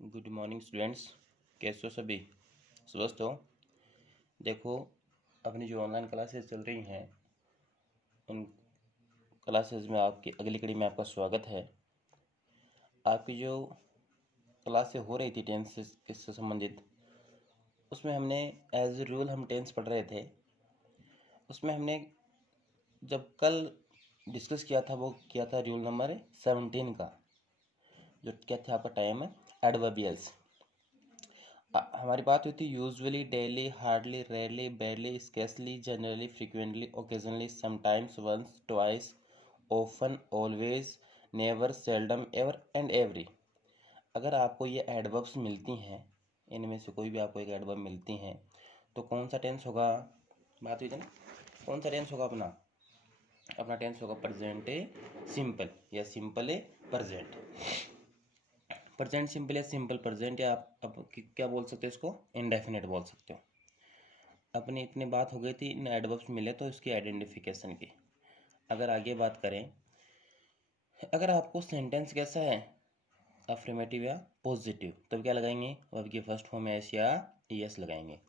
Good morning students. कैसे हो सभी? स्वस्थ हो? देखो, अपनी जो ऑनलाइन क्लासेस चल रही हैं उन क्लासेस में आपकी अगली कड़ी में आपका स्वागत है। आपकी जो क्लासेस हो रही थी टेंथ से संबंधित, उसमें हमने एज ए रूल हम टेंथ पढ़ रहे थे। उसमें हमने जब कल डिस्कस किया था वो किया था रूल नंबर 17 का, जो क्या था आपका टाइम है एडवर्बियल्स। हमारी बात हुई थी usually, daily, hardly, rarely, barely, scarcely, generally, frequently, occasionally, sometimes, once, twice, often, always, never, seldom, ever and every. अगर आपको ये एडवर्ब्स मिलती हैं, इनमें से कोई भी आपको एक एडवर्ब मिलती हैं, तो कौन सा टेंस होगा? बात हुई थी ना, कौन सा टेंस होगा अपना? अपना टेंस होगा प्रेजेंट सिंपल या सिंपल प्रेजेंट। प्रेजेंट सिंपल या सिंपल प्रेजेंट, या आप अब क्या बोल सकते हो इसको? इनडेफिनेट बोल सकते हो। अपनी इतनी बात हो गई थी इन एडवर्ब्स मिले तो इसकी आइडेंटिफिकेशन की। अगर आगे बात करें, अगर आपको सेंटेंस कैसा है, अफर्मेटिव या पॉजिटिव, तब क्या लगाएंगे? वर्ब की फर्स्ट फॉर्म में एस या एस लगाएंगे।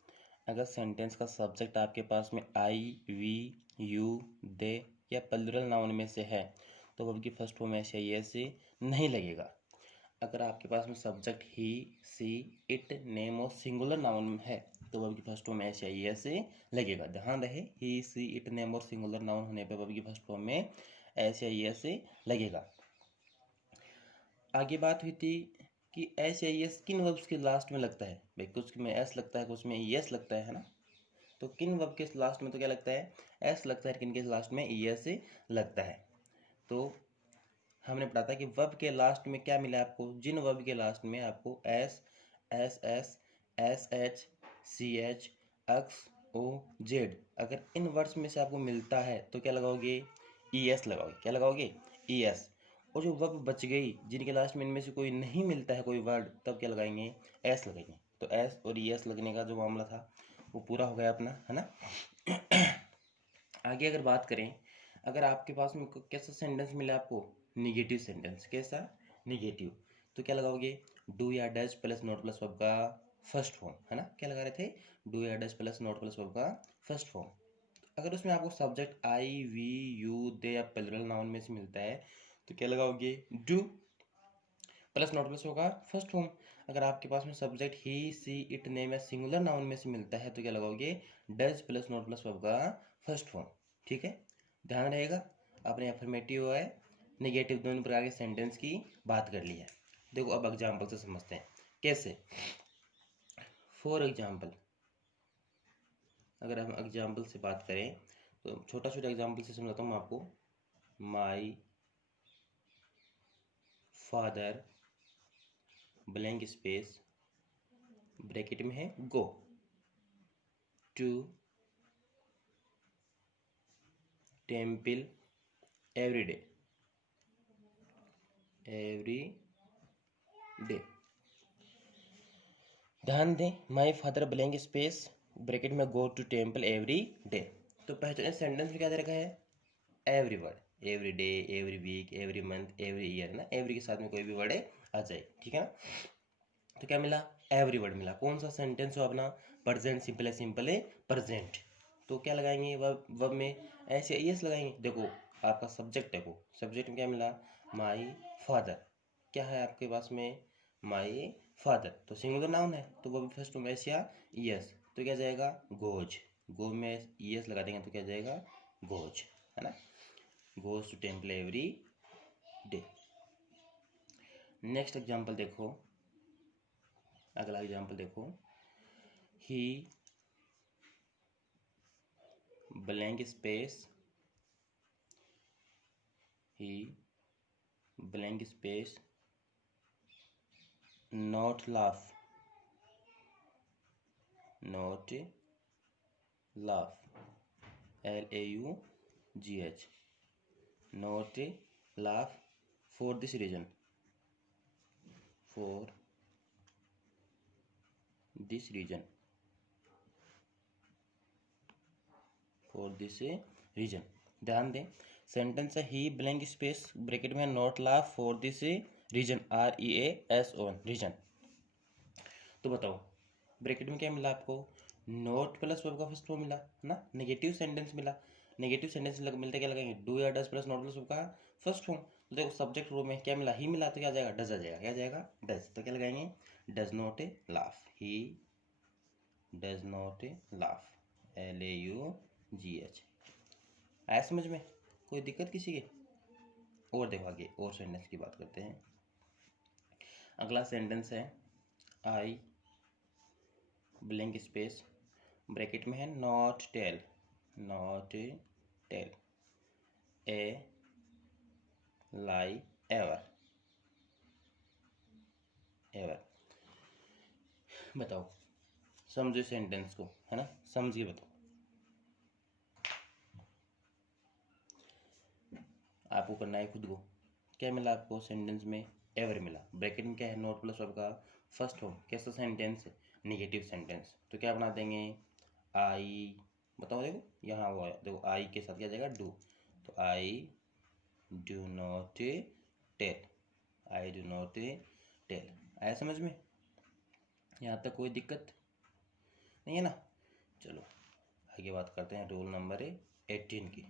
अगर सेंटेंस का सब्जेक्ट आपके पास में आई, वी, यू, दे या प्लूरल नाउन में से है तो वर्ब की फर्स्ट फॉर्म में एस या एस नहीं लगेगा। अगर आपके पास में subject he, she, it, name और सिंगुलर नाउन है तो वर्ब की फर्स्ट फॉर्म में एस या एस लगेगा। ध्यान रहे, ही, सी, इट, नेम और सिंगुलर नाउन होने पे वर्ब की फर्स्ट फॉर्म में एस या एस लगेगा। आगे बात हुई थी कि एस या एस किन वर्ब्स के लास्ट में लगता है। भाई कुछ में एस लगता है, कुछ में एस लगता है ना। तो किन वर्ब के लास्ट में तो क्या लगता है? एस लगता है। किन के लास्ट में एस लगता है? तो हमने पढ़ा था कि वर्ब के लास्ट में क्या मिला आपको? जिन वर्ब के लास्ट में आपको S, S S, S H, C H, X, O, Z, अगर इन वर्ड्स में से आपको मिलता है तो क्या लगाओगे? ई एस लगाओगे। क्या लगाओगे? E S. और जो वर्ब बच गई जिनके लास्ट में इनमें से कोई नहीं मिलता है कोई वर्ड, तब क्या लगाएंगे? एस लगाएंगे। तो एस और ई एस लगने का जो मामला था वो पूरा हो गया अपना, है ना। आगे अगर बात करें, अगर आपके पास में कैसा सेंटेंस मिला आपको? Negative sentence. कैसा? निगेटिव। तो क्या लगाओगे? डू या does plus not plus verb का फर्स्ट फॉर्म, है ना। क्या लगा रहे थे? डू या does plus not plus verb का फर्स्ट फॉर्म। अगर उसमें आपको सब्जेक्ट आई, वी, यू, दे या प्लूरल नाउन में से मिलता है तो क्या लगाओगे? डू प्लस नॉट प्लस होगा फर्स्ट फॉर्म। अगर आपके पास में subject he, she, it, name या सिंगुलर नाउन में से मिलता है तो क्या लगाओगे? Does plus not plus verb का फर्स्ट फॉर्म। ठीक है, ध्यान रहेगा। आपने अफर्मेटिव है नेगेटिव दोनों प्रकार के सेंटेंस की बात कर ली है। देखो अब एग्जाम्पल से समझते हैं कैसे। फॉर एग्जाम्पल, अगर हम एग्जाम्पल से बात करें तो छोटा छोटा एग्जाम्पल से समझाता हूँ आपको। My father blank space bracket में है go to temple every day. ध्यान दें, my father blank space bracket में go to temple every day. तो पहले सेंटेंस में क्या दे रखा है? Every word, every day, every week, every month, every year, ना। एवरी के साथ में कोई भी वर्ड आ जाए, ठीक है ना। तो क्या मिला? एवरी वर्ड मिला। कौन सा सेंटेंस हो अपना? प्रेजेंट सिंपल है, सिंपल है प्रेजेंट। तो क्या लगाएंगे? वर्ब में ऐसे यस लगाएंगे। देखो आपका सब्जेक्ट है, वो सब्जेक्ट में क्या मिला? My father. क्या है आपके पास में? My father. तो सिंगुलर नाउन है तो वो भी फर्स्ट में एस या यस। तो क्या जाएगा? गोज। गो में यस लगा देंगे तो क्या जाएगा? गोज, है ना। Goes to temple every day. Next example देखो, अगला एग्जाम्पल देखो। He blank space, he blank space not laugh, not laugh, LAUGH, not laugh for this reason, for this reason, for this reason. ध्यान दें, sentence है he blank space bracket में not laugh for this reason, REASON reason. तो बताओ bracket में क्या मिला आपको, नॉट प्लस वर्ब का फर्स्ट फॉर्म मिला ना, नेगेटिव सेंटेंस मिला। नेगेटिव सेंटेंस मिलते क्या लगाएंगे, डू या does plus not plus verb का फर्स्ट फॉर्म। तो देखो सब्जेक्ट रो में क्या मिला, ही मिला, तो क्या आ जाएगा, डज आ जाएगा। क्या आ जाएगा, डज। तो क्या लगाएंगे, does not laugh, he does not laugh, LAUGH। आया समझ में, कोई दिक्कत किसी के। और देखो आगे और सेंटेंस की बात करते हैं। अगला सेंटेंस है आई ब्लैंक स्पेस ब्रैकेट में है not tell, not tell a lie ever, ever. बताओ समझो सेंटेंस को, है ना, समझिए बताओ। आपको करना है खुद को। क्या मिला आपको सेंटेंस में, एवर मिला। ब्रैकेट में क्या है, नॉट प्लस वर्ब का फर्स्ट फॉर्म। कैसा सेंटेंस, नेगेटिव सेंटेंस। तो क्या बना देंगे, आई, बताओ देखो यहाँ वो देखो आई के साथ क्या जाएगा, डू। तो I do not tell, I do not tell. आया समझ में, यहाँ तक कोई दिक्कत नहीं है ना। चलो आगे बात करते हैं रूल नंबर 18 की।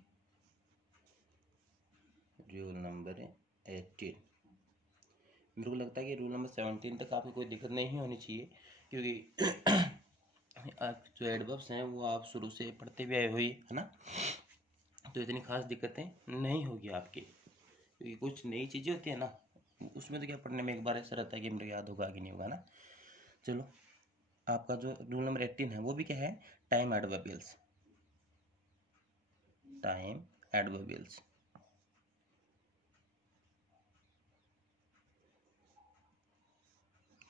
रूल नंबर 18, मेरे को लगता है कि रूल नंबर 17 तक आपको कोई दिक्कत नहीं होनी चाहिए, क्योंकि आप जो एडवर्ब्स हैं वो आप शुरू से पढ़ते भी आए हुए, है ना, तो इतनी खास दिक्कतें नहीं होगी आपकी, क्योंकि कुछ नई चीज़ें होती है ना, उसमें तो क्या पढ़ने में एक बार ऐसा रहता है कि मेरे याद होगा कि नहीं होगा ना। चलो आपका जो रूल नंबर 18 है वो भी क्या है, time adverbials, time adverbials.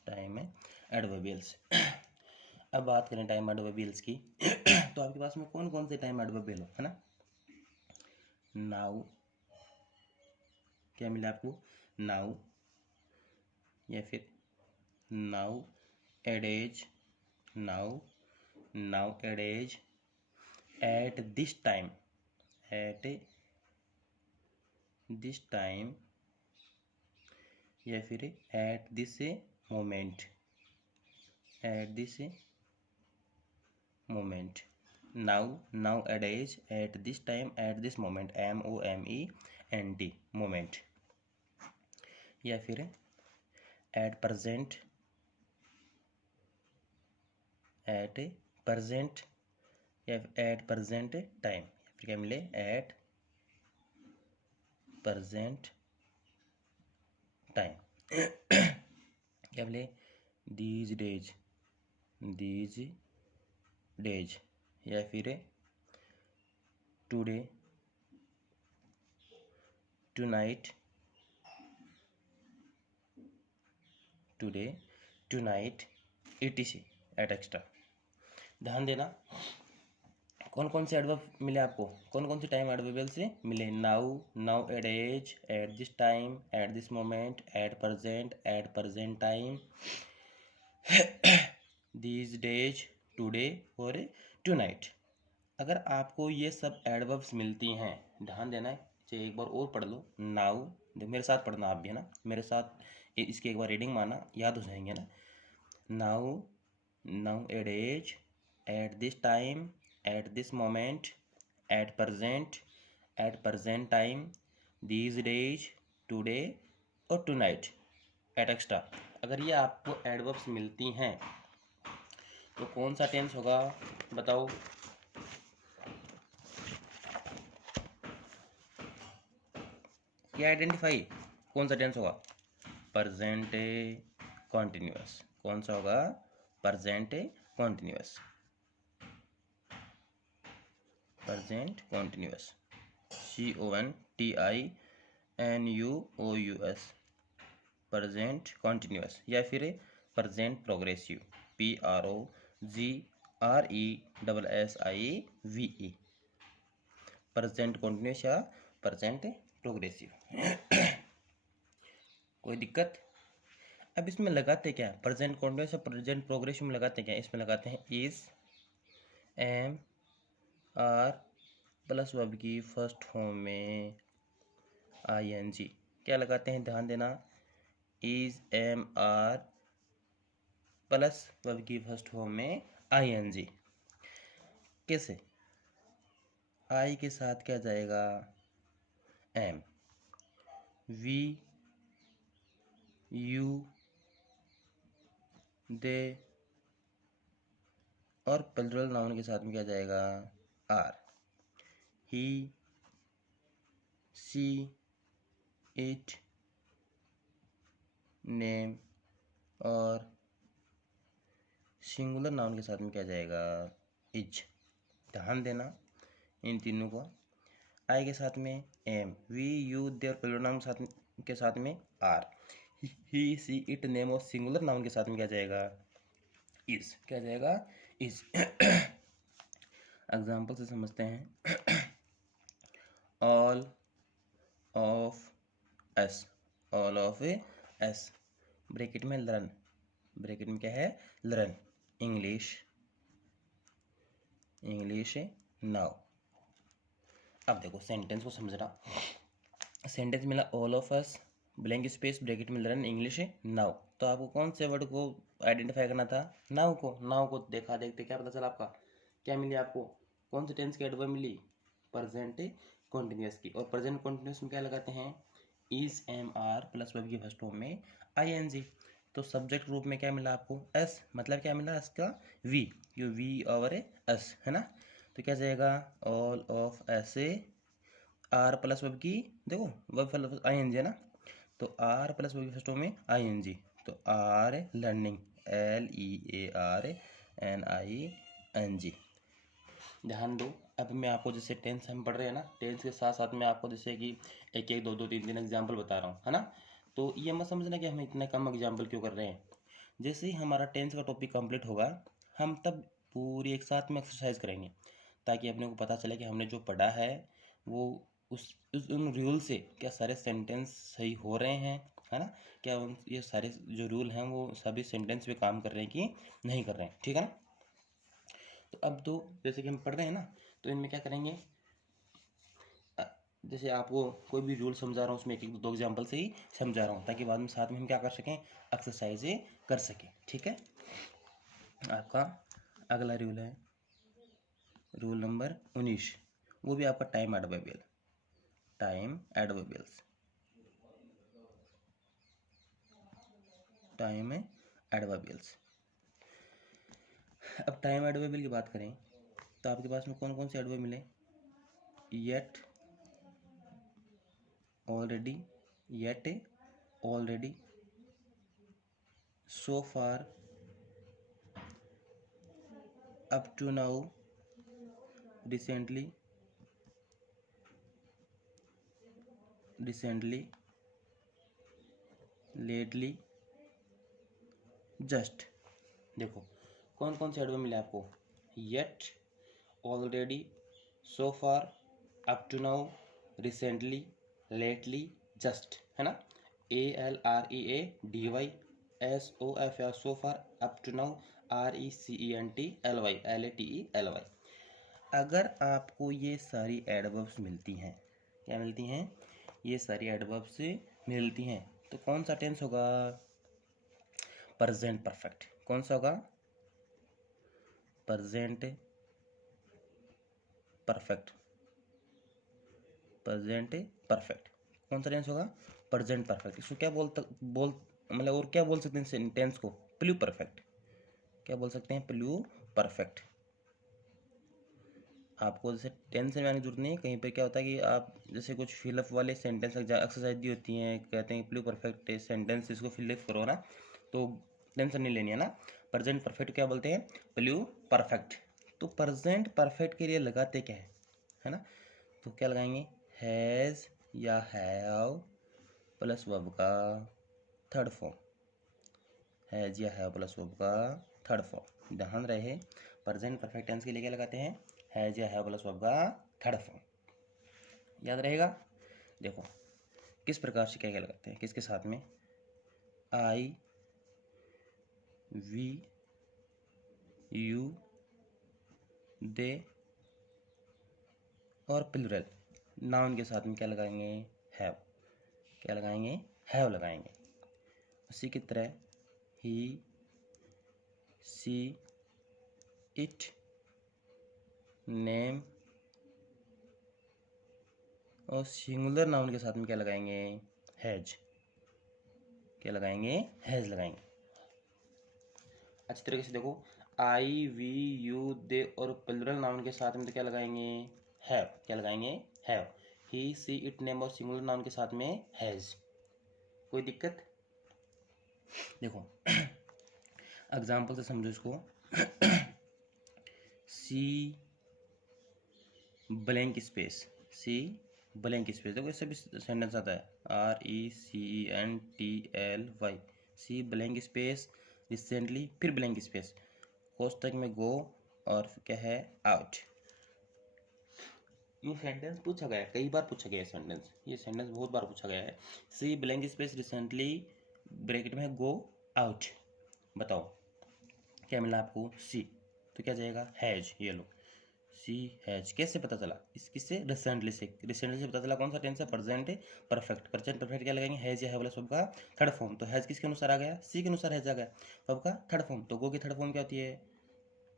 Time adverbials. अब बात करें टाइम एडवर्बियल्स की तो आपके पास में कौन कौन से टाइम एडवर्बियल हो, है ना। नाउ, क्या मिला आपको, नाउ, या फिर nowadays, now, nowadays, at this time, at this time, या फिर at this moment, at this moment. Now, nowadays, at this time, at this moment, MOMENT, moment. या फिर एट प्रजेंट, एट प्रजेंट, या at present time, या फिर क्या मिले, eight present time. क्या मिले, दीज डेज, दीज डेज, या फिर today, tonight, today, tonight, ETC et extra. ध्यान देना कौन कौन से एडवर्ब मिले आपको, कौन कौन से टाइम एडवर्बियल से मिले, now, nowadays, at this time, at this moment, at present time, these days, today और टुनाइट। अगर आपको ये सब एडवर्ब्स मिलती हैं, ध्यान देना है, चाहे एक बार और पढ़ लो। नाउ, मेरे साथ पढ़ना आप भी, है ना, मेरे साथ इसकी एक बार रीडिंग माना, याद हो जाएंगे ना। Now, nowadays, at this time, at this moment, at present time, these days, today और टुनाइट एट एक्स्ट्रा। अगर ये आपको एडवर्ब्स मिलती हैं तो कौन सा टेंस होगा, बताओ। क्या आइडेंटिफाई, कौन सा टेंस होगा, प्रेजेंट कॉन्टिन्यूअस। कौन सा होगा, present continuous, present continuous, CONTINUOUS, present continuous. या फिर present progressive, PROGRESSIVE, present continuous या प्रेजेंट प्रोग्रेसिव। कोई दिक्कत। अब इसमें लगाते क्या, प्रेजेंट कॉन्टिन्यूअस या प्रेजेंट प्रोग्रेसिव में लगाते क्या, इसमें लगाते हैं is, am, are plus verb की फर्स्ट फॉर्म में ING। क्या लगाते हैं, ध्यान देना, is, am, are plus verb की फर्स्ट फॉर्म में ing। कैसे? आई के साथ क्या जाएगा? एम। वी, यू, दे, और प्लूरल नाउन के साथ में क्या जाएगा? Are. He, she, it, name, और सिंगुलर नाउन के साथ में क्या जाएगा? इज। ध्यान देना इन तीनों को। आई के साथ में एम, वी, यू, दे, और प्लूरल नाउन के साथ में are. He, she, it, name, और सिंगुलर नाउन के साथ में क्या जाएगा? इज। क्या जाएगा? इज। एग्जाम्पल से समझते हैं। All of S, all of S, bracket में लर्न, ब्रैकेट में क्या है? Learn English, English now. अब देखो सेंटेंस को समझना। सेंटेंस मिला all of us, blank space, bracket में लर्न इंग्लिश नाउ। तो आपको कौन से वर्ड को आइडेंटिफाई करना था? नाउ को। नाउ को देखा देखते क्या पता चला आपका? क्या मिली आपको? कौन से टेंस की एडवर्ब मिली? प्रेजेंट कॉन्टिन्यूअस की। और प्रेजेंट कॉन्टिन्यूअस में क्या लगाते हैं? Is, am, are plus verb की फर्स्ट फॉर्म में ing। तो सब्जेक्ट ग्रुप में क्या मिला आपको? एस। मतलब क्या मिला इसका? वी, क्यों वी और एस है ना। तो क्या जाएगा? All of us, are plus verb की, देखो वर्ब प्लस ing है ना, तो आर प्लस वर्ब की फर्स्ट फॉर्म में ing। तो आर लर्निंग, LEARNING। ध्यान दो। अब मैं आपको जैसे टेंस हम पढ़ रहे हैं ना, टेंस के साथ साथ में आपको जैसे कि एक एक दो दो तीन तीन एग्जाम्पल बता रहा हूँ, है ना। तो ये मत समझना कि हम इतने कम एग्जाम्पल क्यों कर रहे हैं। जैसे ही हमारा टेंस का टॉपिक कंप्लीट होगा, हम तब पूरी एक साथ में एक्सरसाइज करेंगे, ताकि अपने को पता चले कि हमने जो पढ़ा है वो उस उन रूल से क्या सारे सेंटेंस सही हो रहे हैं, है ना। क्या ये सारे जो रूल हैं वो सभी सेंटेंस पे काम कर रहे हैं कि नहीं कर रहे हैं, ठीक है ना। तो अब तो जैसे कि हम पढ़ रहे हैं ना, तो इनमें क्या करेंगे, जैसे आपको कोई भी रूल समझा रहा हूँ उसमें एक एक दो एग्जाम्पल से ही समझा रहा हूँ, ताकि बाद में साथ में हम क्या कर सकें? एक्सरसाइज कर सकें, ठीक है। आपका अगला रूल है रूल नंबर 19। वो भी आपका time adverbial, time adverbials, time adverbials. अब टाइम एडवर्बियल की बात करें तो आपके पास में कौन कौन से एडवर्ब मिले? Yet, already, yet, already, so far, up to now, recently, lately, just। देखो कौन कौन से एडवर्ब मिले आपको? yet, already, so far, up to now, recently, lately, just, है ना। ALREADY so far, up to now, RECENTLY। अगर आपको ये सारी एडवर्ब्स मिलती हैं, क्या मिलती हैं? ये सारी एडवर्ब्स मिलती हैं, तो कौन सा टेंस होगा? Present perfect. कौन सा होगा? Present perfect, present perfect. कौन सा टेंस होगा? Present perfect. इसको क्या बोल मतलब और क्या बोल सकते हैं टेंस को? प्लू परफेक्ट। क्या बोल सकते हैं? प्लू परफेक्ट। आपको जैसे टेंस में आने की जरूरत नहीं है। कहीं पे क्या होता है कि आप जैसे कुछ फिलअप वाले सेंटेंस एक्सरसाइज दी होती हैं, कहते हैं प्लू परफेक्ट सेंटेंस, इसको फिलअप करो ना, तो टेंशन नहीं लेनी है ना। प्रेजेंट परफेक्ट क्या बोलते हैं? प्लू परफेक्ट। तो प्रेजेंट परफेक्ट के लिए लगाते क्या है ना। तो क्या लगाएंगे? हैज़ या हैव प्लस वर्ब का थर्ड फॉर्म, हैज़ या हैव प्लस वर्ब का थर्ड फॉर्म। ध्यान रहे, प्रेजेंट परफेक्ट टेंस के लिए क्या लगाते हैं? हैज़ या हैव प्लस वर्ब का थर्ड फॉर्म। याद रहेगा। देखो किस प्रकार से क्या क्या लगाते हैं, किसके साथ में? आई, वी, यू, दे, और प्लूरल नाउन के साथ में क्या लगाएंगे? हैव। क्या लगाएंगे? हैव लगाएंगे। उसी की तरह ही, सी इट नेम और सिंगुलर नाउन के साथ में क्या लगाएंगे, हैज। क्या लगाएंगे, हैज लगाएंगे। अच्छी तरीके से देखो, आई वी यू दे और प्लूरल नाउन के साथ में तो क्या लगाएंगे, हैव। क्या लगाएंगे, have. He she it name और सिंगुलर नाउन के साथ में हैज। कोई दिक्कत? देखो एग्जाम्पल से समझो इसको। सी ब्लैंक स्पेस, सी ब्लैंक स्पेस। देखो इससे भी सेंटेंस आता है, RECENTLY, सी ब्लैंक स्पेस रिसेंटली, फिर ब्लैंक स्पेस, कोष्टक में गो और क्या है, आउट। ये सेंटेंस पूछा गया है, कई बार पूछा गया है सेंटेंस, ये सेंटेंस बहुत बार पूछा गया है। सी ब्लैंक स्पेस रिसेंटली ब्रैकेट में गो आउट। बताओ क्या मिला आपको, सी, तो क्या जाएगा, हैज। ये लो, सी हैज। कैसे पता चला, इस किससे, रिसेंटली से। रिसेंटली से पता चला कौन सा टेंस है, प्रेजेंट परफेक्ट। प्रेजेंट परफेक्ट क्या लगाएंगे, हैज या है वाला सब का थर्ड फॉर्म। तो हैज किसके अनुसार आ गया, सी के अनुसार हैज आ गया, सब का थर्ड फॉर्म। तो गो की थर्ड फॉर्म क्या होती है,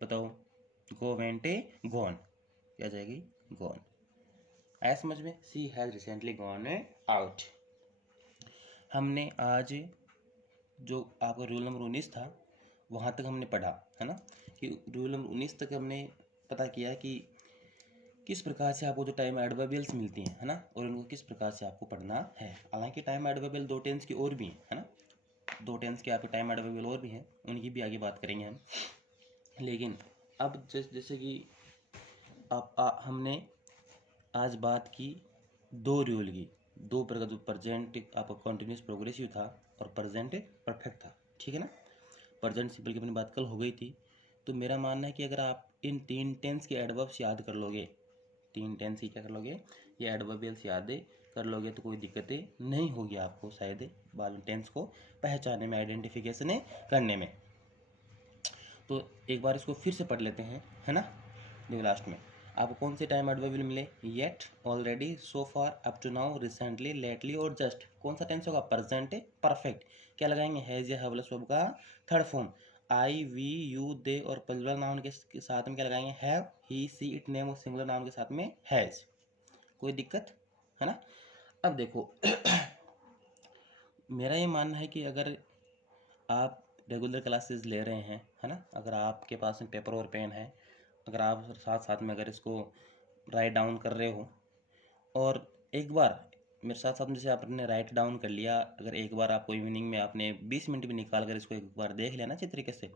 बताओ, गो वेंट गॉन। क्या जाएगी, गॉन। आया समझ में, सी हैज रिसेंटली गॉन आउट। हमने आज जो आपका रूल नंबर 19 था वहाँ तक हमने पढ़ा है ना, कि रूल नंबर 19 तक हमने पता किया कि किस प्रकार से आपको जो टाइम एडवर्बियल्स मिलती हैं, है ना, और उनको किस प्रकार से आपको पढ़ना है। हालांकि टाइम एडवर्बियल 2 टेंस की और भी हैं, है ना, 2 टेंस के आपके टाइम एडवर्बियल और भी हैं, उनकी भी आगे बात करेंगे हम। लेकिन अब जैसे कि हमने आज बात की 2 रूल की, 2 प्रकार, जो प्रेजेंट आपका कॉन्टिन्यूस प्रोग्रेसिव था और प्रेजेंट परफेक्ट था, ठीक है ना। प्रेजेंट सिंपल की अपनी बात कल हो गई थी। तो मेरा मानना है कि अगर आप इन 3 टेंस के एडवर्ब्स याद कर लोगे, 3 टेंस की क्या कर लोगे, ये एडवर्बियल्स याद कर लोगे, तो कोई दिक्कतें नहीं होगी आपको शायद बाद टेंस को पहचानने में, आइडेंटिफिकेशन करने में। तो एक बार इसको फिर से पढ़ लेते हैं, है ना। देखो लास्ट में आपको कौन से टाइम एडवर्बियल मिले, yet, already, so far, up to now, recently, lately और जस्ट। कौन सा टेंस होगा, प्रेजेंट परफेक्ट। क्या लगाएंगे, हैज या हैव वाला सब का third form. I we you they और प्लूरल नाउन के साथ में क्या लगाएंगे, have. He she it name और सिंगुलर नाउन के साथ में हैज। कोई दिक्कत है ना। अब देखो मेरा ये मानना है कि अगर आप रेगुलर क्लासेस ले रहे हैं, है ना, अगर आपके पास में पेपर और पेन है, अगर आप साथ साथ में अगर इसको राइट डाउन कर रहे हो, और एक बार मेरे साथ साथ जैसे आपने राइट डाउन कर लिया, अगर एक बार आपको इवनिंग में आपने 20 मिनट भी निकाल कर इसको एक बार देख लिया ना अच्छी तरीके से,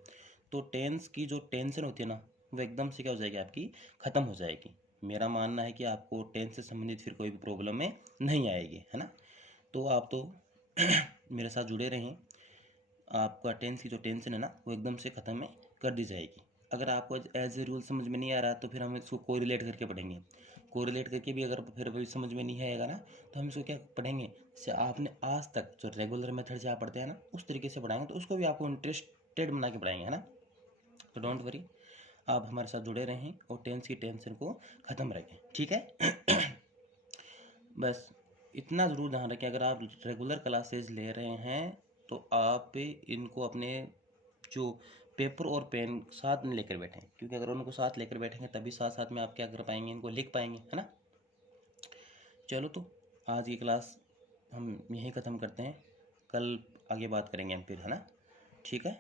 तो टेंस की जो टेंशन होती है ना, वो एकदम से क्या हो जाएगी, आपकी ख़त्म हो जाएगी। मेरा मानना है कि आपको टेंस से संबंधित फिर कोई भी प्रॉब्लम में नहीं आएगी, है ना। तो आप तो मेरे साथ जुड़े रहें, आपका टेंस की जो टेंशन है ना वो एकदम से ख़त्म में कर दी जाएगी। अगर आपको एज ए रूल समझ में नहीं आ रहा तो फिर हम इसको कोरिलेट करके पढ़ेंगे। कोरिलेट करके भी अगर फिर भी समझ में नहीं आएगा ना, तो हम इसको क्या पढ़ेंगे, जैसे आपने आज तक जो रेगुलर मेथड से आप पढ़ते हैं ना उस तरीके से पढ़ाएंगे, तो उसको भी आपको इंटरेस्टेड बना के पढ़ाएंगे, है ना। तो डोंट वरी, आप हमारे साथ जुड़े रहें और टेंस की टेंशन को ख़त्म रखें, ठीक है। बस इतना ज़रूर ध्यान रखें, अगर आप रेगुलर क्लासेस ले रहे हैं तो आप इनको अपने जो पेपर और पेन साथ में लेकर बैठें, क्योंकि अगर उनको साथ लेकर बैठेंगे तभी साथ साथ में आप क्या कर पाएंगे, इनको लिख पाएंगे, है ना। चलो तो आज की क्लास हम यहीं ख़त्म करते हैं, कल आगे बात करेंगे हम फिर, है ना, ठीक है।